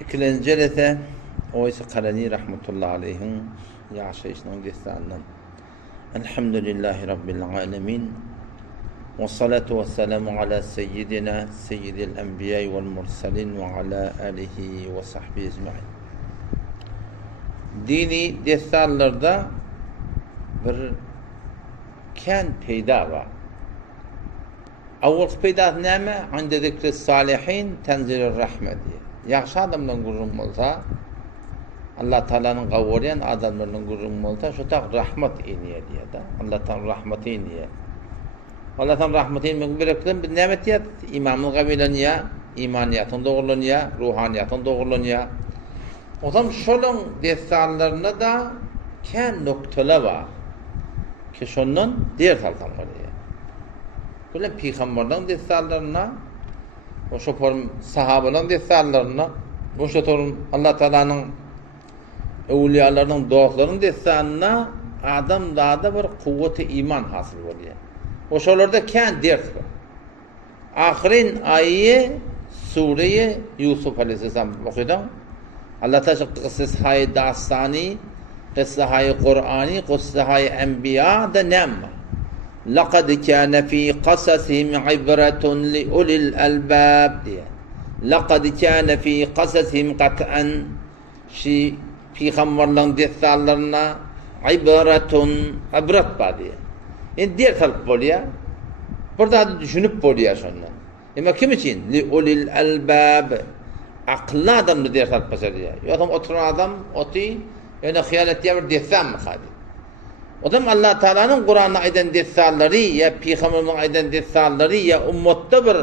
İkinci ise Oys Qarani rahmetullahi aleyhin yaşayışının destanından. Elhamdülillahi Rabbil alemin. Ve salatu ve selamu ala seyyidina seyyidil enbiya vel mursalin ve ala alihi ve sahbihi ecmaîn. Dini destanlarda bir kan peyda var. Avval peyda näme? Inde zikri salihin tenzilur rahmet diye. Yaxşı adamdan gurrum olsa, Allah Teala'nın qavurayan adamlarının gurrum olsa, şu tak rahmet iniye diye da. Allah'tan rahmeti iniye. Allah'tan rahmeti iniye. Bir nimet ya, imamın qabilaniye, imaniyatın doğrulunuya, ruhaniyatın doğrulunuya. O zaman şolun destanlarına da kan noktala var. Ki şondan diğer saltan var diye. Böyle peygamberden destanlarına, o şoporun sahabaların destanlarına, o şoporun Allah Teala'nın evliyalarının dostlarının destanına adam daha da bir kuvveti iman hasıl oluyor. O şolarda kan ders var. Ahirin ayı Sure-i Yusuf Aleyhisselam okudum. Allah Teala kıssayı dastani, kıssayı Kur'ani, kıssayı enbiya da nema. لَقَدْ كَانَ ف۪ي قَسَسِهِمْ عِبْرَةٌ لِأُولِي الْأَلْبَابِ diye. لَقَدْ كَانَ ف۪ي قَسَسِهِمْ قَطْعًا Peygamberlerin destanlarına ibret var diye. Yani diğer taraf oluyor. Burada düşünüp oluyor sonra. Ama kim için? لِأُولِي الْأَلْبَابِ akıllı adamdır diğer taraf basarıyor. Adam oturan adam, yani hıyanet diye bir destan mı kadi? O zaman Allah Teala'nın Kur'an'a eden destanları ya Peygamber'in eden destanları ya ummatta bir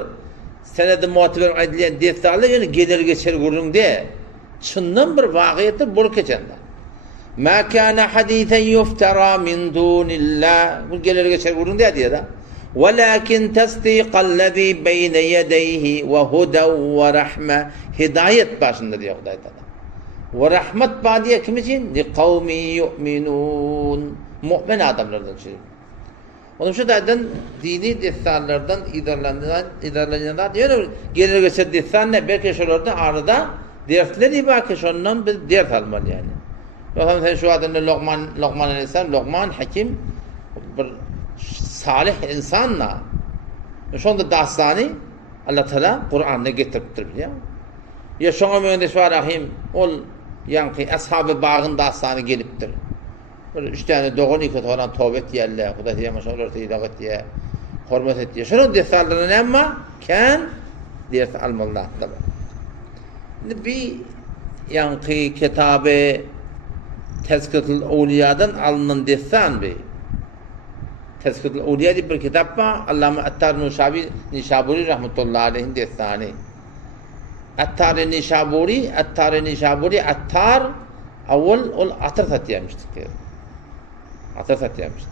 senede muhtemelen edilen destanları yani gelir geçer gurun diye çınnan bir vakiyeti bol keçende. Ma kana hadisen yuftara min dunillah bu gelir geçer gurun diye da. Walakin tasdiqallazi beyne yedeyhi ve huda ve rahme hidayet başında diyor Huda Teala. Ve rahmet badiye kim için? Li kavmi yu'minun. Mümin adamlardan şey. Onun şu da dini destanlardan idarlananlar diyor gelir geçer destan ne belki şuralarda arada dersleri belki şundan bir ders almalı yani. Yoksa sen şu adında Lokman Aleyhisselam, Lokman Hakim bir salih insanla şu anda dastani Allah Teala Kur'an'da getiriptir biliyor. Ya şuna mühendis var rahim ol yani ashab-ı bağın dastanı geliptir. Böyle üç tane doğun ikut olan tövbe ettiyerler, Huda diye maşallah idagat diye, hürmet ettiye. Şunun derslerine ama kan ders almalılar tabi. Bir yani kitabı Tezkiratul Evliya'dan alınan destan bir. Tezkiratul Evliya diye bir kitap var. Allame Attar Nişaburi rahmetullahi aleyhin destanı. Attar-ı Nişaburi, Attar avval ol atır satyamıştık diyor. Atır satyamıştı.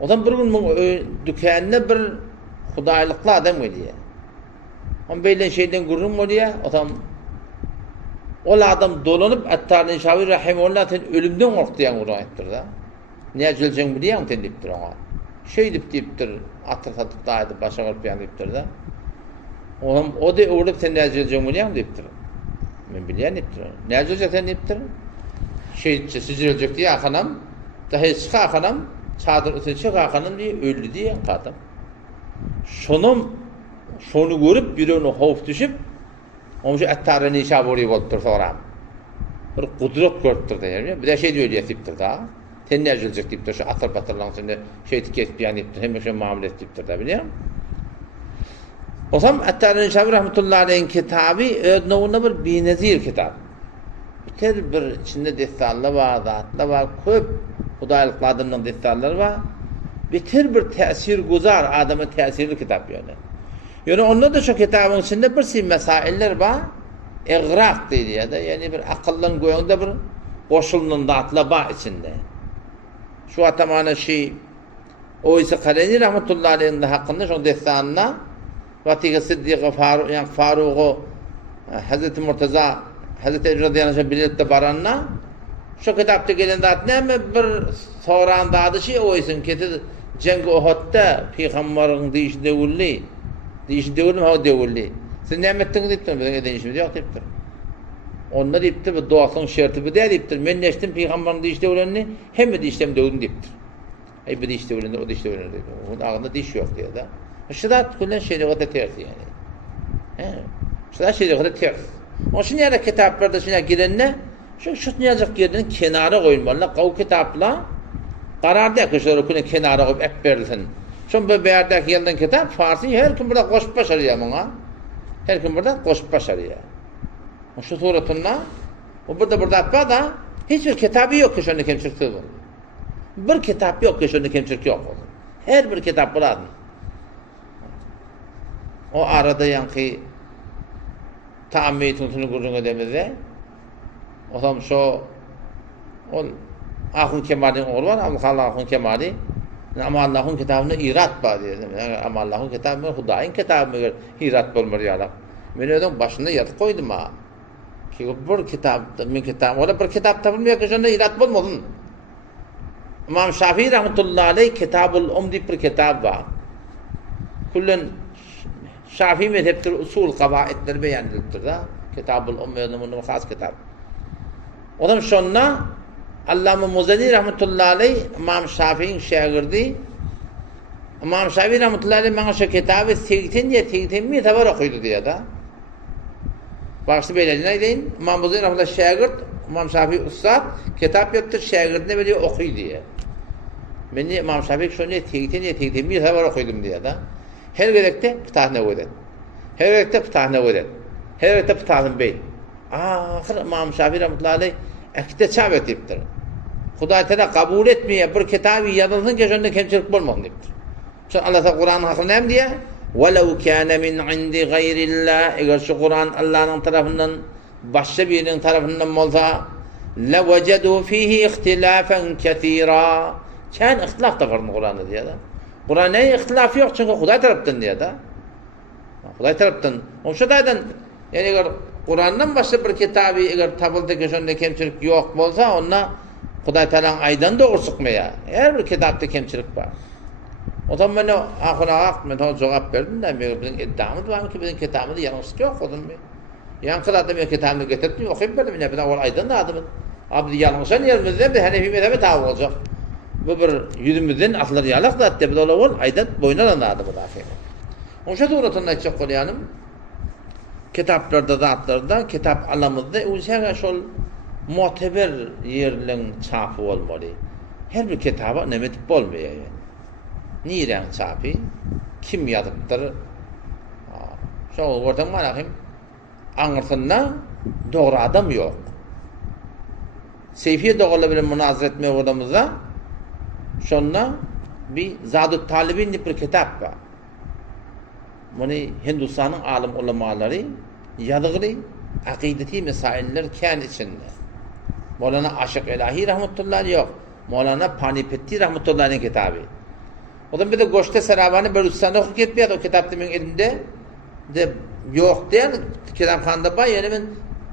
O zaman bir gün dükkanına bir hudaylıklı adam geliyor. On böyle şeyden gurrum oluyor. O zaman o adam dolanıp Attar-ı Nişaburi rahimullah'ın ölümden korktu yani Kur'an ettir da. Niye acılacağını biliyor musun deyiptir ona. Şey deyiptir, atır satıp da başa kalıp yani deyiptir da. O da uğrayıp sen ne acılacağını biliyor musun deyiptir. Ben biliyorum deyiptir. Ne acılacak sen deyiptir. Sıcırılacak diye akanam. Daha çıka akanam. Çadır üstüne çıka akanam diye öldü diye kadın. Şunu görüp yüreğine hof düşüp onun için Attar-ı Nişaburi oluptur sonra. Bir kudret görüptür de yani. Bir de şey diyor deyiptir da. Sen ne acılacak deyiptir. Şu atır batırlan seni şey tüketip yani deyiptir. Hem şey muamele deyiptir de biliyor musun? O zaman Attar-ı Nişaburi rahmetullahi aleyhin kitabı ödünüğünde bir binezir kitap. Bir içinde destanlar var, zatlar var, köp hudaylıklı adamın destanları var. Bir tesir guzar, adamın tesirli kitap yani. Yani onda da şu kitabın içinde bir sürü mesailler var. İğrak dedi ya da yani bir akıllan goyunda bir koşulunun dağıtla var içinde. Şu atamana Oys Qarani rahmetullahi aleyhin hakkında şu destanına Vatiga Sıddık-ı Faruk'u Hazreti Murtaza Hazreti Ebu Radiyallahu bilette baranna şu kitapta gelen dat ne bir soran dadı o isim ki Cengi Uhud'da Peygamber'in deyişi devulli mi o devulli sen ne ettin deyiptir ben edin işimiz yok deyiptir Onda deyiptir, bu doğasının şerti bu değil deyiptir. Men neştim peygamberin deyişte öğrenini, hem de deyiştem dövdüm deyiptir. Bir deyişte öğrenir, o deyişte öğrenir. Onun ağında diş yok diye da. Şıdat kullen şeriatı ters yani. Şıdat şeriatı ters. Onun için yani kitaplarda şuna girenine, şu niyazık girdiğini kenara koymalılar. Kavu kitapla, kararda yakışır okunu kenara koyup hep verilsin. Son bu beyardaki yandan kitap, Farsi her kim burada koşup başarıyor buna. Her kim burada koşup başarıyor. Şu suratında, o burada atma da, hiçbir kitabı yok ki şunda kemçirkliği var. Bir kitap yok ki şunda kemçirkliği yok. Her bir kitap buladın. O arada yankı taammeyi tuntunu kurduğun ödemizde, o zaman şu Ahun Kemal'in oğlu var, Ahun Kemal'i, ama Allah'ın kitabını irat var diye. Ama Allah'ın kitabını, Hudayın kitabını irat olmur ya. Ben ödüm başında yatıp koydum ha. Ki bir kitapta, min kitabı, orada bir kitapta bilmiyor ki şunda irat olmadın. İmam Şafii rahmetullahi aleyh Kitabul deyip bir kitap var. Kullun Şafii mezheptir usul kavaitleri beyan edildir da. Kitabul bunun khas kitap. Odam şonna Allame Muzani rahmetullahi aleyh İmam Şafii'nin şagirdi. İmam Şafii rahmetullahi aleyh bana şu kitabı 80 mi tabar okuydu diye da. Başta böyle ne deyin? İmam Muzani rahmetullahi şagird, İmam Şafii ustad kitap yaptır şagirdine böyle okuy diye. Ben İmam Şafii şunu 80 mi tabar okuydum diye da. Her gerekte pıtahına ödet. Her gerekte pıtahına ödet. Her gerekte pıtahın bey. Ahir İmam Şafii rahmetullahi aleyh ekte çab etiptir. Huday Teala kabul etmeye bir kitabı yazılsın ki şunda kemçilik bulmasın deyiptir. Çünkü Allah Teala Kur'an'ın hakkında ne diye? وَلَوْ كَانَ مِنْ عِنْدِ غَيْرِ اللّٰهِ Eğer şu Kur'an Allah'ın tarafından, başka birinin tarafından olsa لَوَجَدُوا ف۪يهِ اِخْتِلَافًا كَثِيرًا Çen ihtilaf da var Kur'an'da diye de. Kur'an'da ihtilaf yok çünkü Huday tarafından diye de. Huday tarafından. O şudaydan, yani eğer Kur'an'dan başka bir kitabı eğer tabıldı ki şunda kemçilik yok olsa onunla Huday Teala'nın aydan doğru sıkmaya. Her bir kitapta kemçilik var. O zaman ben ahuna cevap verdim de bizim iddiamız var ki bizim kitabımızda yanlışlık yok oğlum. Yankı adam ya kitabını getirdim okuyup verdim yine ben aydan da adımın. Abi yanlışan yerimizde de Hanefi mezhebi tabi olacak. Bu bir yüzümüzden asları yalak da tabi dolayı ol aydan boyuna da adımı dahi. O şey doğrultusunda açık konuyanım. Kitaplarda zatlarda kitap alamızda uzaya şol muteber yerlerin çapı olmalı. Her bir kitaba nemetip olmuyor yani. Niren çapı, kim yazıptır? Şu ortam var akım. Anırtında doğru adam yok. Seyfiye doğru bilen münazara etmeye odamızda şunla bir Zadut Talibin bir kitap var. Bunu Hindistan'ın alim ulemaları yazılı akideti mesailler kendi içinde. Mevlana Aşık İlahi rahmetullahi yok. Mevlana Panipetti rahmetullahi'nin kitabı. O da bir de Goşte Seravanı Bölüstan'da okuyup etmiyor o kitapta benim elimde de yok diyen kitapxanda var yani ben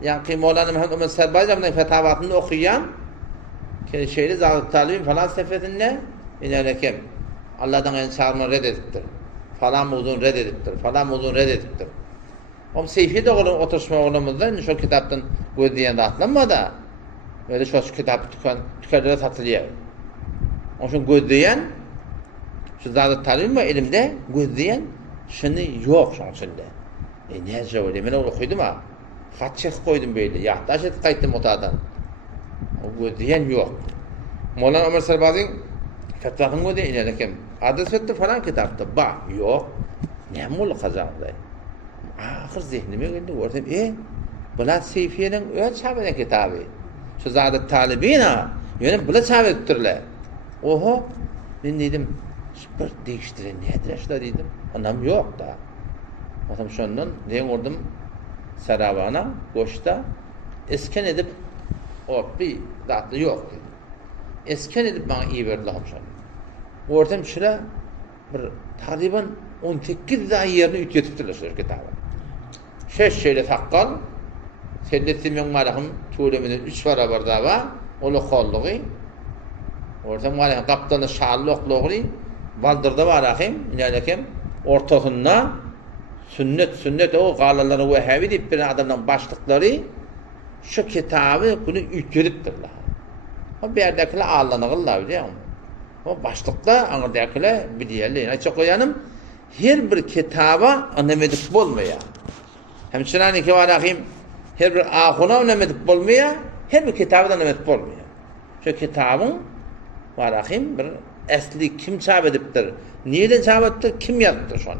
yani Mevlana Muhammed Serbay'ın fetavatını okuyan şeyli Zadut Talibin falan sefetinde ilerlekem Allah'tan en çağırma reddediptir. Falan mevzun reddediptir. Falan mevzun reddediptir. O Seyfi'de oturuşma oğlumuzda şu kitaptan gözleyen de atlanmadı. Öyle şu kitap tükenlere satılıyor. Onun için gözleyen şu Zadut Talibin var elimde gözleyen şimdi yok şunun içinde. Neyse öyle ben okudum ha. Hat çek koydum böyle. Yahtaş et kayıttım otadan. O gözleyen yok. Mevlana Ömer Serbaz'ın fetvasını gözleyen ilerlekem. Adres etti falan kitapta. Bak yok. Ne mulu kazandı. Ahir zihnime geldi. Gördüm. Bula Seyfiye'nin öyle çabeden kitabı. Şu Zadut Talibin ha. Yani bula çab ettirler. Oho. Ben dedim. Bir değiştiren nedir işte dedim. Anam yok da. Adam şundan deyin ordum Saravana, Goşta esken edip o bir datlı yok dedi. Esken edip bana iyi verdiler şunu. Ortam şura bir takriben 18 daha yerini ütüyetiptiler şu kitabı. Şeyle takkal Sellettimin malahım tuğleminin 3 barabar da var. Olu kolluğu. Ortam malahım kaptanı şallıqlığı baldırda var akım. İlerlekim ortasında sünnet o galaları Vehhabi deyip bir adamdan başlıkları şu kitabı bunu ütürüpdirler. O bir yerdekiler ağlanırlar biliyor musun? O başlıkta anırdakiler biliyerler. Açık koyanım, her bir kitaba anlamadık olmaya. Hem şunani ki var akım, her bir ahuna anlamadık olmaya, her bir kitabı anlamadık olmaya. Şu kitabın var akım bir esli kim çap ediptir, neden çap ediptir, kim yazıptır şunu.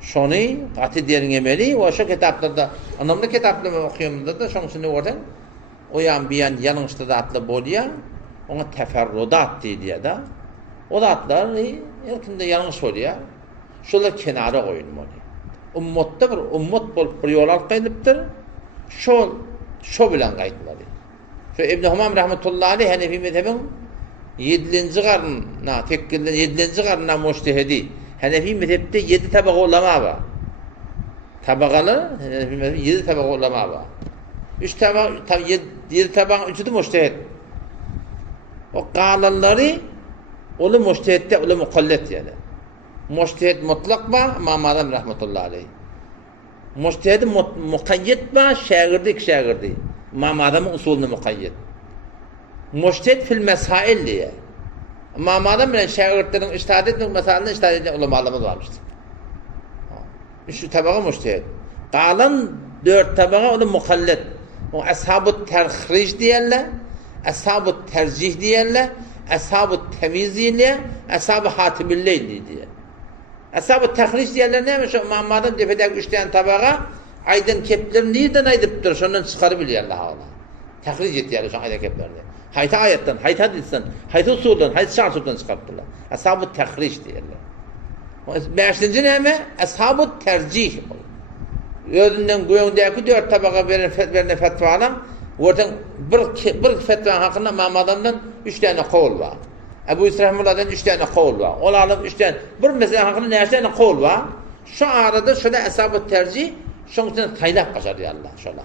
Şunu katı derin emeli, o şu kitaplarda, anlamlı kitaplarını okuyumda da şunun içinde oradan, o yan bir yan yanlışlı da atlı bolya, ona teferrudat diye da, o da atlar, ilkinde yanlış oluyor. Şöyle kenara koyun onu. Ummatta bir ummat bolup bir yol alqaydıptır. Şo bilen qaytılady. Şu İbn Humam rahmetullahi aleyh Hanefi mezhebin 7-nji garna tekkilden 7-nji garna mujtehidi. Hanefi mezhepde 7 tabaka ulama var. Tabakalar Hanefi mezhebi 7 tabaka ulama var. 3 tabaka 7 tabaka 3'ü de mujtehid. O qalanları olu mujtehidde olu muqallet yani. Mujtehid mutlak ba, İmam Azam rahmetullahi aleyh. Mujtehid muqayyet ba, şagirdi. İmam Azam'ın usulünü muqayyet. Mujtehid fil mesail diye. İmam Azam bilen şagirdlerin ictihad etmek mesailinde ictihad eden ulemalarımız varmıştır. Şu tabağa mujtehid. Qalan 4 tabağa olu muqallet. O ashab-ı terhric diyenler, ashab-ı tercih diyenler, ashab-ı temiz diyenler, ashab-ı hatibilleyl diye. Ashab-ı tahric diyenler neymiş? İmam Azam tepedeki 3 tane tabağa aydan keplerini nereden aydıptır? Şundan çıkarı biliyor Allah. Tahric ettiler şu aydan keplerini. Hayta ayetten, hayta hadisten, hayta usuldan, hayta şartından çıkarttılar. Ashab-ı tahric diyenler. Beşinci neyme? Ashab-ı tercih. Özünden göğündeki 4 tabağa verilen fetvalar, oradan bir fetva hakkında İmam Azam'dan 3 tane kavul var. Ebu İsrahmullah'dan 3 tane kavul var. Onlardan 3 tane. Bir mesela hakkında ne tane kavul var. Şu arada şöyle ashab-ı tercih, şunun için taylak başarıyor Allah. Şöyle.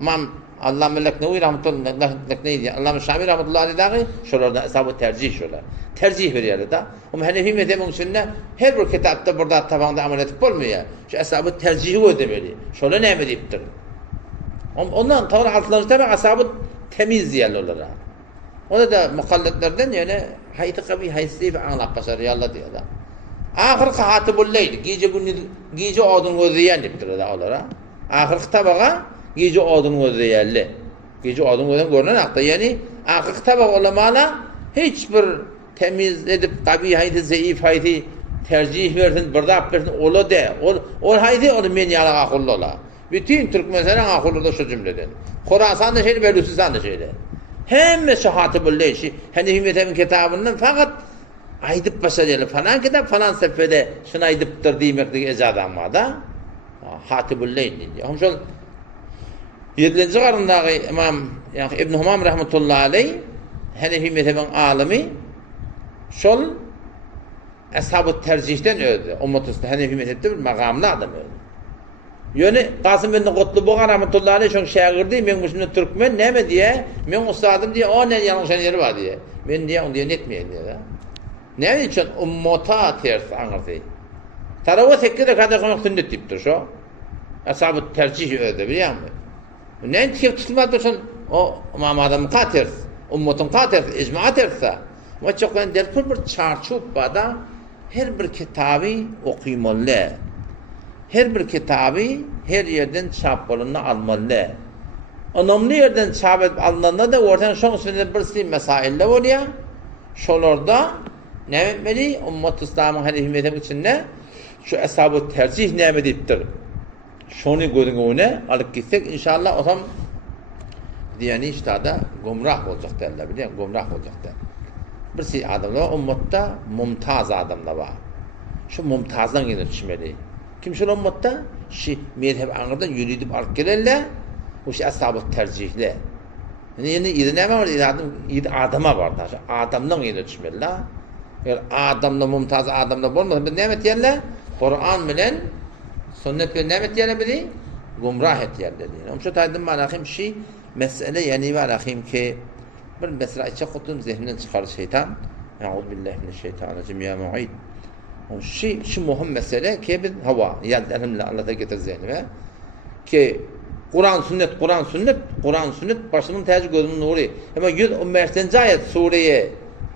İmam Allah Meleknevi rahmetullahi Allah Şami rahmetullahi aleyhi şuralarda ashab-ı tercih şöyle. Tercih veriyorlar da. Ama Hanefi mezhebinin içinde her bir kitapta burada tabanda amel edip olmuyor. Şu ashab-ı tercihi ödemeli. Şöyle ne ediptir? Ondan tavır altlarında tabi ashab-ı temiz diyorlar onlara. Ona da mukalletlerden yani hayti kabi haysi ve anlak başarıyor Allah diyorlar. Ahir hatibul leyl, gece odun özeyen diptir da onlara. Ahir tabağa gece odun özeyelli. Gece odun özeyen görünen akta. Yani ahir tabağa olamala hiçbir temiz edip kabi hayti zayıf hayti tercih versin, bırdap versin, ola de. Ol hayti onu men yalak akıllı ola. Bütün Türkmenlerin akıllı da şu cümleden. Khorasan da şeydi, Belucistan da şeydi. Hem şahatibul leyl, Hanefi mezhebinin kitabından fakat aydıp başarılı falan kitap falan sefede şunu aydıptır demeklik ecad ama da hatibul leyl diyor. Hem şol 7. qarındaki İmam yani İbn Humam rahmetullahi aleyh Hanefi mezhebinin alimi şol ashab-ı tercihten öldü. Ummet-i Hanefi mezhebinde bir makamlı adam öldü. Yani Kasım bin Kutlubuğa rahmetullahi aleyh şun şagirdi, men Müslüman Türkmen neme diye, men ustadım diye, o ne yanlış yeri var diye. Men diye onu diye netmeyin diye. Ne için ummata ters anırdı. Tarava sekkede kadar konak sünnet diptir şu. Ashab-ı tercih öde biliyor musun? Ne tiyip tutulmadı şun, o İmam Azam'ın katers, ummatın katers, icma tersa. Ama çok ben derpur bir çarçup bada her bir kitabı okuymalı. Her bir kitabı her yerden çap olunna almalı. Önemli yerden çap edip alınanda da ortadan şoň üstünde birisi mesailler oluyor. Şolarda ne etmeli? Ummet-i İslam'ın Hanefi mezhebi içinde şu ashab-ı tercih ne ediptir? Şonu gözüne önüne alıp gitsek inşallah o zaman diyeni işte da gumrah olacak derler biliyor musun? Gumrah olacak derler. Birisi adamlar var, ümmette mumtaz adamlar var. Şu mumtazdan yine düşmeli. Kim şu ümmette? Şu mezhep anırdan yürüyüp alıp gelirler. O şu ashab-ı tercihle. Yani ne var? Adama var. Adamdan yine düşmeliler. Yani adamla mumtaz adamla olmasa ne et yerler? Kur'an bilen sünnet bilen ne et yerler biri? Gumrah et yerler. Onun şu taydım manakım şey mesele yani var akım ki bir mesela içe kutum zihninden çıkar şeytan. Euzubillahimineşşeytanirracim ya mu'id. O şu muhim mesele ki bir hava yani elhamdülillah Allah da getir zihnime ki Kur'an sünnet başının tacı gözünün nuru. Ama 115. ayet sureye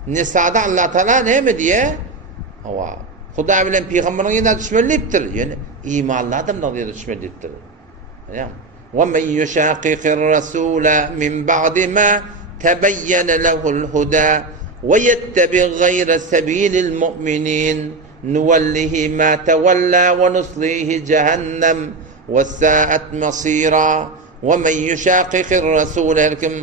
Nisa'da Allah Teala ne mi diye? Hava. Huda bilen peygamberin yanına düşmeliyiptir. Yani imanlı adamlar yanına düşmeliyiptir. Ya. وَمَنْ يُشَاقِقِ الرَّسُولَ مِنْ بَعْدِ مَا تَبَيَّنَ لَهُ الْهُدَى وَيَتَّبِعْ غَيْرَ سَبِيلِ الْمُؤْمِنِينَ نُوَلِّهِ مَا تَوَلَّى وَنُصْلِيهِ جَهَنَّمَ وَسَاءَتْ مَصِيرًا وَمَنْ يُشَاقِقِ الرَّسُولَ Kim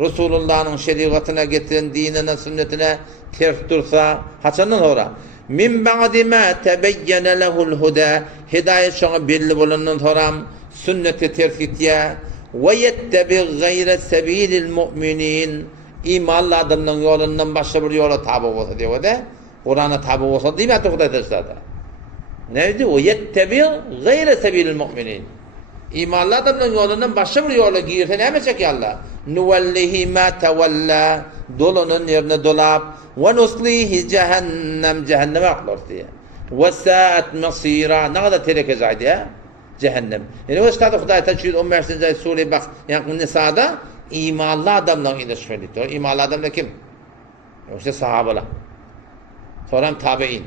Resulullah'ın şeriatına getiren dinine, sünnetine ters dursa, haçandan sonra min ba'di ma tebeyyene lehul huda, hidayet şuna belli bolandan sonra sünneti ters gitya ve yettebi gayre sebilil mu'minin, imanlı adamların yolundan başka bir yola tabi olsa diyor da, Kur'an'a tabi olsa değil mi atıkta neydi o? Yettebi gayre sebilil mu'minin, imanlı adamların yolundan başka bir yola girse ne yapacak ya Allah? Nuvallihi ma tevalla, dolunun yerine dolap, ve nuslihi cehenneme aklar diye. Ve saat masira, ne kadar terekecaydı ya? Cehennem. Yani o işte Huday Taçhid 15. ayet Sure bak, yani Nisa'da imanlı adamların ilişkileri. İmanlı adamlar kim? İşte sahabeler. Sonra tabi'in.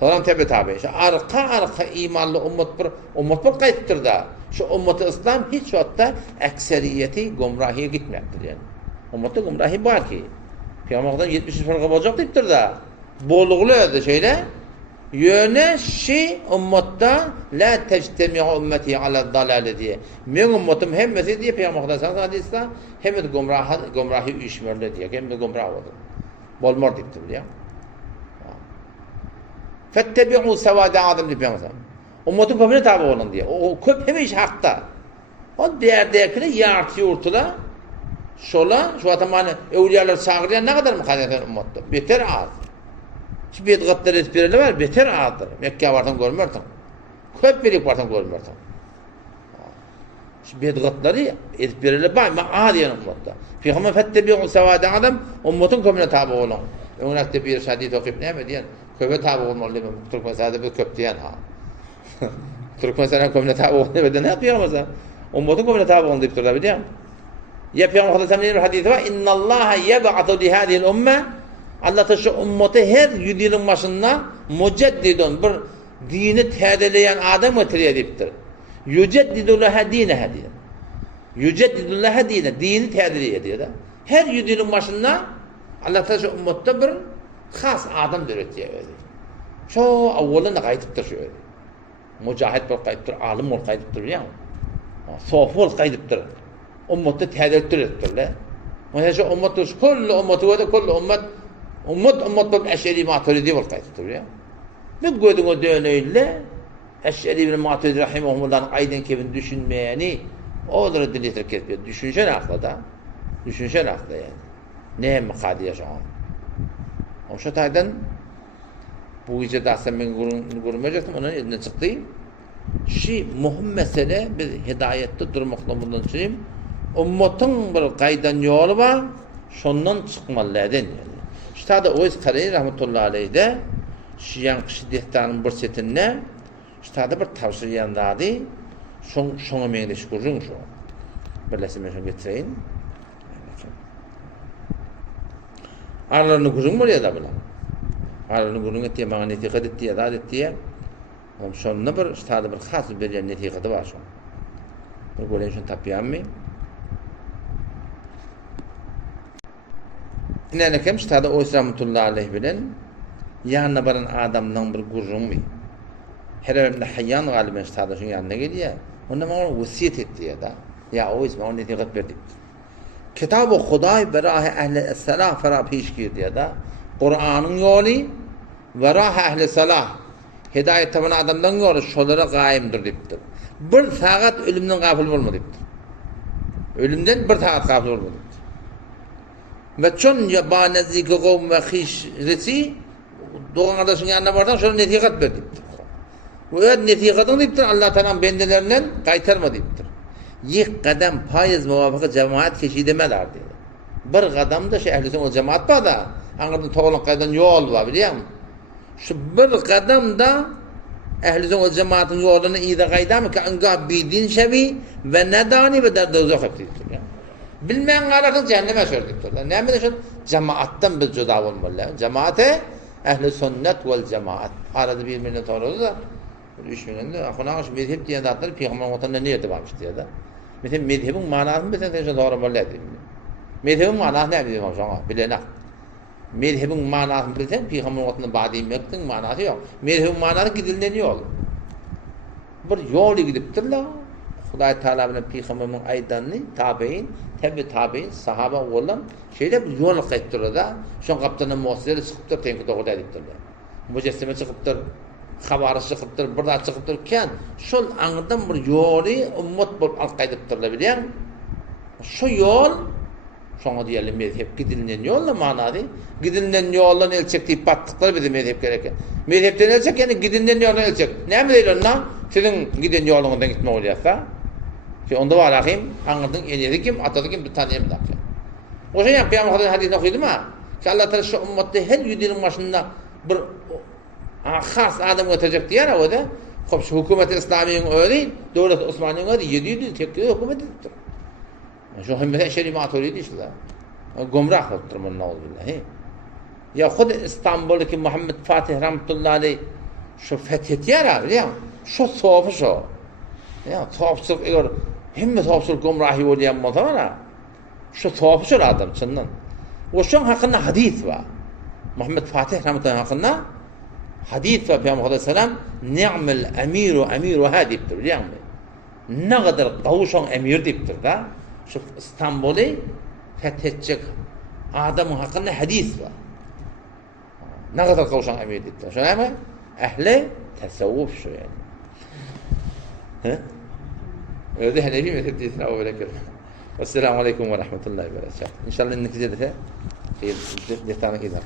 Sonra tabi'in. İşte arka imanlı ummet bir kayıttır da. Şu ummet-i İslam hiç hatta ekseriyeti gumrahiye gitmektir yani. Ummette gumrahi var ki. Peygamberden 70 fırka olacak deyiptir da. Bolluğlu öyle şeyle. Yöne ummette la tectemi'u ümmeti ala dalale diye. Men ummetim hemmesi diye Peygamberden sallallahu aleyhi ve sellem hem de gumrahi uyuşmörle diye. Hem de gumrah oldu. Bolmor deyiptir ya. Fettebi'u sevade adam diye Peygamber. Ummetin köpüne tabi olun diye. O köp hemen iş hakta. O değerdekine yartı yurtula şola, şu atamanı evliyalar çağırıyor, ne kadar mı kadar ummette? Beter az. Şu bedgatlar etbireli var, beter azdır. Mekke vartan görmüyorsun. Köp birlik vartan görmüyorsun. Şu bedgatları etbireli var, ama az yani ummette. Peygamber fettebi'u sevade adam, ummetin köpüne tabi olun. Önakta bir hadis okuyup ne mi diyen? Köpe tabi olmalı. Türkmenistanda bir köp diyen ha. Türkmenistan'ın köpüne tabi olun demeden ne yapıyor mesela? Ummetin köpüne tabi olun deyip durdu biliyor musun? Ya Peygamber Efendimiz'in bir hadisi var. İnna Allah yeb'atu li hadihi'l ümme. Allah ta şu ümmete her 100 yılın başında muceddidun bir dini tedeleyen adam getiriyor deyiptir. Yüceddidu leha dineha diyor. Yüceddidu leha dine, dini tedeliyor diyor da. Her 100 yılın başında Allah ta şu ümmette bir khas adam üretiyor öyle. Şu avvalında kayıtıptır şu öyle. Mücahit bol kayıtıptır, alim bol kayıtıptır biliyor musun? Sofu bol kayıtıptır. Ümmeti tehdit ettirler. Mesela şu ümmet kullu ümmeti ve kullu ümmet bol eşeri maturidi bol kayıtıptır ya. Bir gördüğün o döneyle eşeri bin maturidi rahimahullah'ın aydın kevin düşünmeyeni oğulları dilidir ketmiyor. Düşünsen akla yani. Ne mukadi yaşam. O şu taydan bu gece daha sen ben görmeyecektim, onun eline çıktı. Şu muhim mesele bir hidayette durmakla bundan söyleyeyim. Ummetin bir kaydan yolu var, şundan çıkmalılardan yani. İşte da Oğuz Karayı rahmetullahi aleyhi de şu yankışı dehtanın bir setinde işte da bir tavsiye yandadı. Şunu meyleş kurun şu. Birleşime şunu getireyim. Aralarını kurun mu ya da bula? Aralarını kurun ettiği, bana netikat ettiği, adat ettiği. Şununla bir işte da bir khas bir netikatı var şu. Bu böyle şunu tapıyan mı? İnanın ki işte da Oğuz rahmetullahi aleyhi bilen yanına baran adamdan bir gurrun mu? Her evimde hayyan galiba işte da şunun yanına geliyor. Ondan bana vasiyet etti ya da. Ya Oğuz bana netikat verdi. Kitab-ı Huday berâhe ehl-i salah ferâ peş girdi ya da. Kur'an'ın yolu verâhe ehl-i salah. Hidayet taban adamdan yolu şolara gayimdir deyiptir. Bir saat ölümden gafil olma deyiptir. Ölümden bir saat gafil olma deyiptir. Ve çün yabanezi kavm ve hişresi doğan kardeşin yanına vardan şöyle netikat ver deyiptir. Ve netikatın deyiptir Allah Teala bendelerinden kaytarma deyiptir. Yek kadem payız muvafıkı cemaat keşi demeler diyor. Bir kadem de ehl-i sünnet cemaat var da anladın toğlan kaydan yol var biliyor musun? Şu bir kadem de ehli sünnet ve cemaatin yolunu iyi de gaydamı ki anga bidin şevi ve nedani ve derdozak yaptıktır. Bilmeyen gayrıkın cehenneme sürdüktür. Ne mi şu cemaattan biz cüda olmalı. Cemaate ehli sünnet vel cemaat. Arada 1 milyon doğru da 3 milyon da akına şu mezhep diye zatlar peygamber vatanına ne yetişmiş diye de. Mesela mezhebin manasını bilsen de doğru olmalı. Mezhebin manası ne bileyim sana bilene. Mezhebin manasını bilsen peygamber vatanına badi mektin manası yok. Mezhebin manası gidilinen yol. Bir yol gidiptir la. Huday Teala bilen peygamberin aydanını tabiin, tabiin, sahaba olan şeyde bir yol qaytırır da. Şon kaptanın muhasirleri çıkıptır, tenki doğru ediptirler. Mücessime çıkıptır, habarı çıkıptır, burada çıkıptır ken, şol anıdan bir yolu ummat bolup alqaydıptırlar bilen. Şu yol, şona diyelim mezhep gidilinen yolla manası. Gidilinen yoldan elçek deyip battıkları bizim mezhep gereken. Mezhepten elçek yani gidilinen yoldan elçek. Ne mi değil ondan? Sizin giden yolundan gitme oluyorsa. Ki onda var ahim, anladın eliyedi kim, atadı kim bir tanıyım da. O şey yani Peygamber hadisini okuydu mu? Ki Allah Teala şu ümmette her yüdünün başında bir khas adam götürecek diye o da. Hop şu hükümet-i İslamiye'nin öyle, devlet Osmaniye'nin öyle 700 tekrar hükümet edildi. Şu hemmet şeriat öyleydi işte. Gumrah oldular bununla billahi. Ya khud İstanbul'daki Muhammed Fatih rahmetullahi aleyh şu fethetti ya biliyor musun? Şu sofu şu. Ya topçuk eğer hem topçuk gumrahi olayan motana. Şu topçuk adam çından. O şu hakkında hadis var. Muhammed Fatih rahmetullahi hakkında hadis var Peygamber Aleyhisselam ni'mel emiru hadiptir biliyor musun? Ne kadar kavuşan emir diptir da. Şu İstanbul'u fethedecek adamın hakkında hadis var. Ne kadar kavuşan emir diptir. Şu ne mi? Ehli tasavvuf şu yani. He? Öyle Hanefi mezhebiyetine o böyle. Vesselamu aleyküm ve rahmetullahi ve berekatuhu. İnşallah neticede de detayına gider.